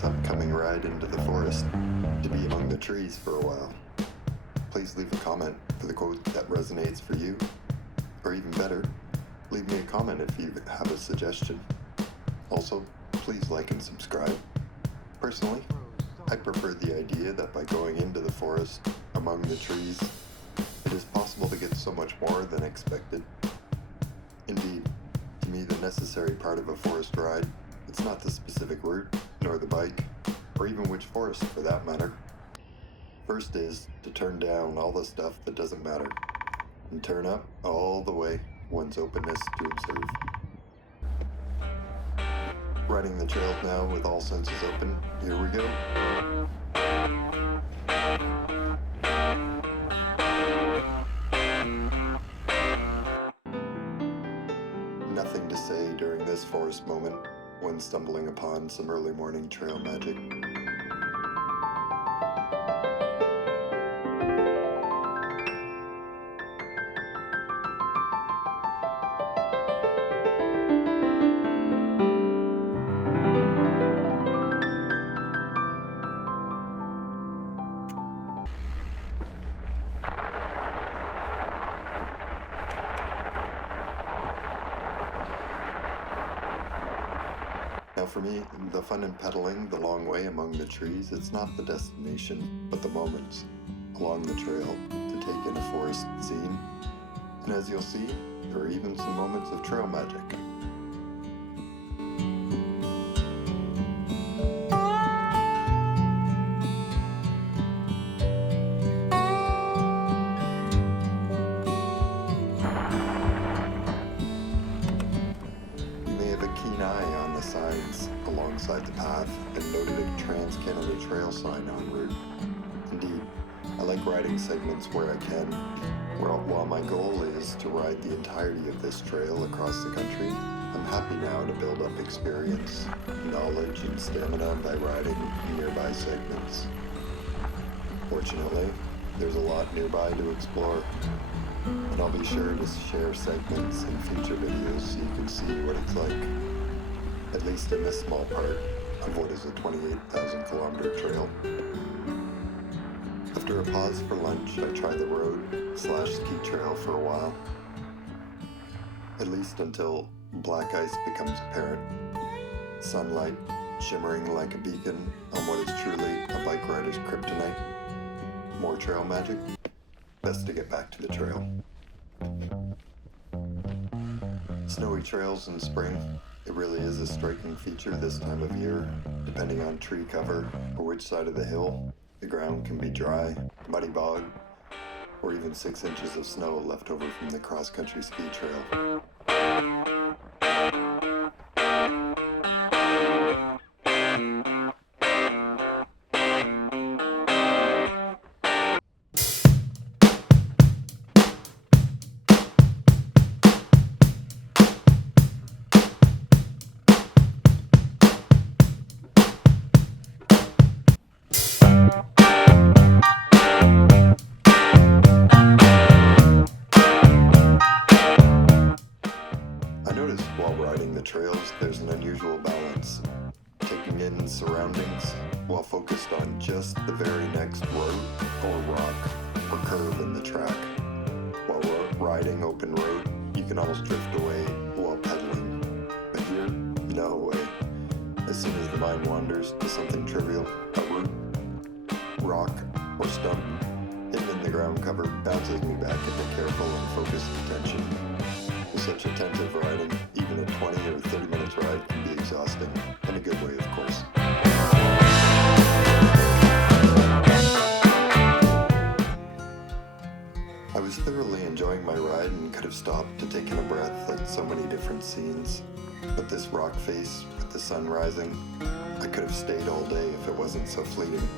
this upcoming ride into the forest to be among the trees for a while. Please leave a comment for the quote that resonates for you, or even better, leave me a comment if you have a suggestion. Also, please like and subscribe. Personally, I prefer the idea that by going into the forest among the trees, it is possible to get so much more than expected. Indeed, to me, the necessary part of a forest ride, it's not the specific route, nor the bike, or even which forest for that matter. First is to turn down all the stuff that doesn't matter, and turn up all the way one's openness to observe. Riding the trails now with all senses open, here we go. Nothing to say during this forest moment when stumbling upon some early morning trail magic. Now for me, the fun in pedaling the long way among the trees, it's not the destination, but the moments along the trail to take in a forest scene. And as you'll see, there are even some moments of trail magic. Eye on the signs alongside the path and noted a Trans-Canada Trail sign en route. Indeed, I like riding segments where I can. While my goal is to ride the entirety of this trail across the country, I'm happy now to build up experience, knowledge, and stamina by riding nearby segments. Fortunately, there's a lot nearby to explore, and I'll be sure to share segments in future videos so you can see what it's like, at least in this small part of what is a 28,000 kilometer trail. After a pause for lunch, I try the road/ski trail for a while, at least until black ice becomes apparent, sunlight shimmering like a beacon on what is truly a bike rider's kryptonite. More trail magic? Best to get back to the trail. Snowy trails in spring. It really is a striking feature this time of year. Depending on tree cover or which side of the hill, the ground can be dry, muddy bog, or even 6 inches of snow left over from the cross-country ski trail. While riding the trails, there's an unusual balance, taking in surroundings while focused on just the very next road or rock or curve in the track. While riding open road, you can almost drift away while pedaling, but here, no way. As soon as the mind wanders to something trivial, a root, rock, or stump, hidden in the ground cover bounces me back into careful and focused attention. With such attentive riding, even a 20 or 30 minutes ride can be exhausting, in a good way, of course. I was thoroughly enjoying my ride and could have stopped to take in a breath at so many different scenes, but this rock face with the sun rising, I could have stayed all day if it wasn't so fleeting.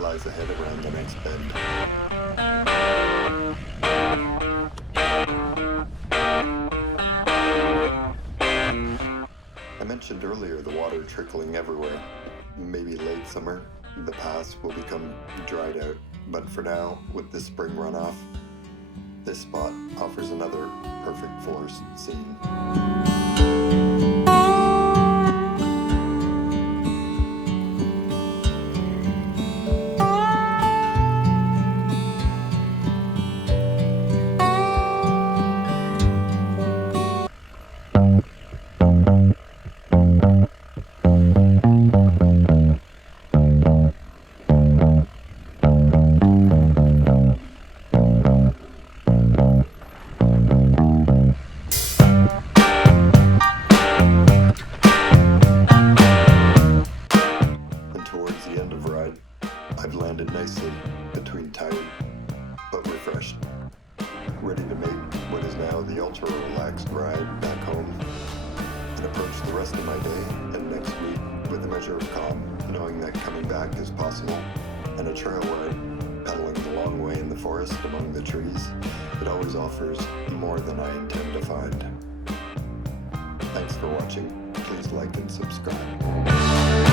Lies ahead around the next bend. mentioned earlier, the water trickling everywhere. Maybe late summer, the paths will become dried out. But for now, with the spring runoff, this spot offers another perfect forest scene. Towards the end of ride, I've landed nicely between tired but refreshed, ready to make what is now the ultra relaxed ride back home and approach the rest of my day and next week with a measure of calm, knowing that coming back is possible, and a trail ride, pedaling the long way in the forest among the trees, it always offers more than I intend to find. Thanks for watching. Please like and subscribe.